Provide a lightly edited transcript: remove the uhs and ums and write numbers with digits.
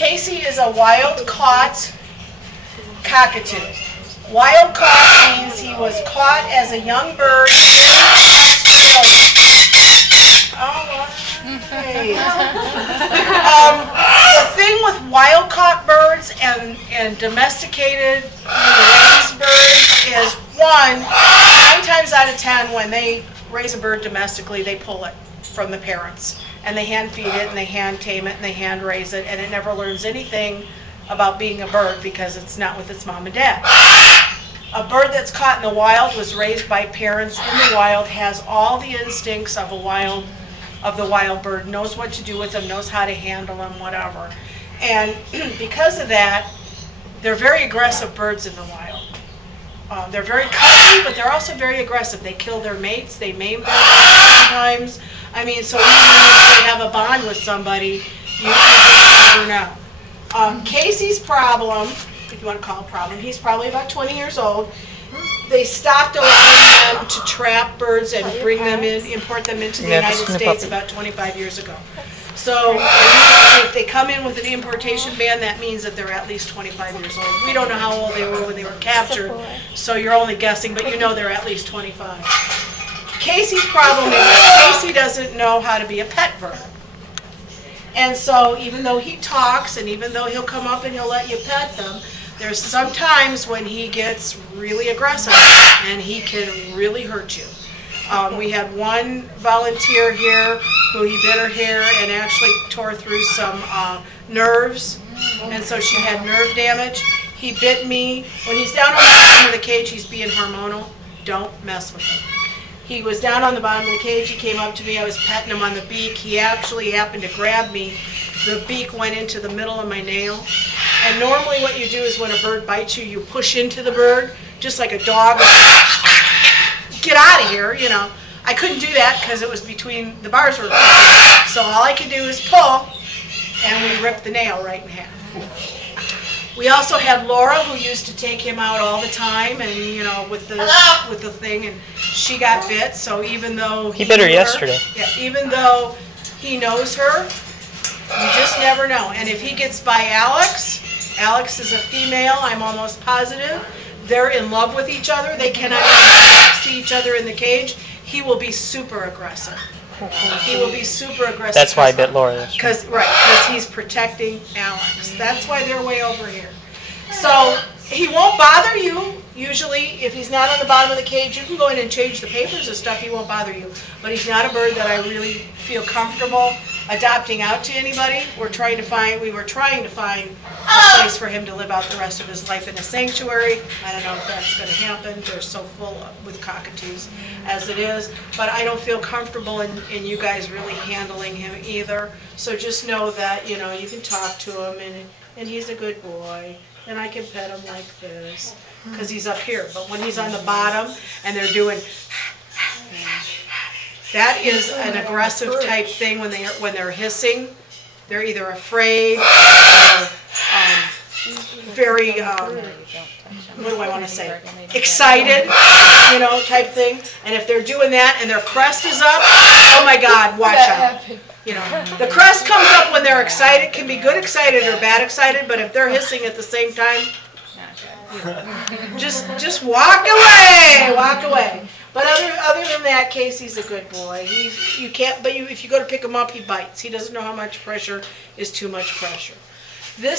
Casey is a wild-caught cockatoo. Wild-caught means he was caught as a young bird in Australia. Okay. The thing with wild-caught birds and domesticated raised birds is, one, 9 times out of 10 when they raise a bird domestically, they pull it from the parents. And they hand feed it, and they hand tame it, and they hand raise it, and it never learns anything about being a bird because it's not with its mom and dad. A bird that's caught in the wild was raised by parents in the wild, has all the instincts of the wild bird, knows what to do with them, knows how to handle them, whatever. And because of that, they're very aggressive birds in the wild. They're very cuddly, but they're also very aggressive. They kill their mates, they maim them sometimes. I mean, so even if they have a bond with somebody, you just never know. Casey's problem, if you want to call it a problem, he's probably about 20 years old. They stopped allowing them to trap birds and bring them in, import them into the United States about 25 years ago. So if they come in with an importation ban, that means that they're at least 25 years old. We don't know how old they were when they were captured, so you're only guessing, but you know they're at least 25. Casey's problem is Casey doesn't know how to be a pet bird. And so even though he talks and even though he'll come up and he'll let you pet them, there's some times when he gets really aggressive and he can really hurt you. We had one volunteer here who he bit her hair and actually tore through some nerves, and so she had nerve damage. He bit me. When he's down on the bottom of the cage, he's being hormonal. Don't mess with him. He was down on the bottom of the cage. He came up to me. I was petting him on the beak. He actually happened to grab me. The beak went into the middle of my nail. And normally what you do is when a bird bites you, you push into the bird, just like a dog. Get out of here, you know. I couldn't do that because it was between, the bars were open. So all I could do is pull, and we ripped the nail right in half. We also had Laura, who used to take him out all the time, and you know, with the thing, and she got bit. So even though he bit her yesterday, yeah, even though he knows her, you just never know. And if he gets by Alex, Alex is a female. I'm almost positive. They're in love with each other. They cannot even be next to each other in the cage. He will be super aggressive. He will be super aggressive. That's why I bit Laura yesterday. Because he's protecting Alex. That's why they're way over here. So he won't bother you. Usually, if he's not on the bottom of the cage, you can go in and change the papers and stuff. He won't bother you. But he's not a bird that I really feel comfortable adopting out to anybody. We were trying to find a place for him to live out the rest of his life in a sanctuary. I don't know if that's going to happen. They're so full with cockatoos as it is. But I don't feel comfortable in you guys really handling him either. So just know that, you know, you can talk to him and he's a good boy. And I can pet him like this because he's up here. But when he's on the bottom and they're doing that is an aggressive type thing when they're hissing. They're either afraid or very, what do I want to say, excited, you know, type thing. And if they're doing that and their crest is up, oh my God, watch out. You know, the crest comes up when they're excited. Can be good excited or bad excited, but if they're hissing at the same time, just walk away, walk away. But other than that, Casey's a good boy. If you go to pick him up, he bites. He doesn't know how much pressure is too much pressure. This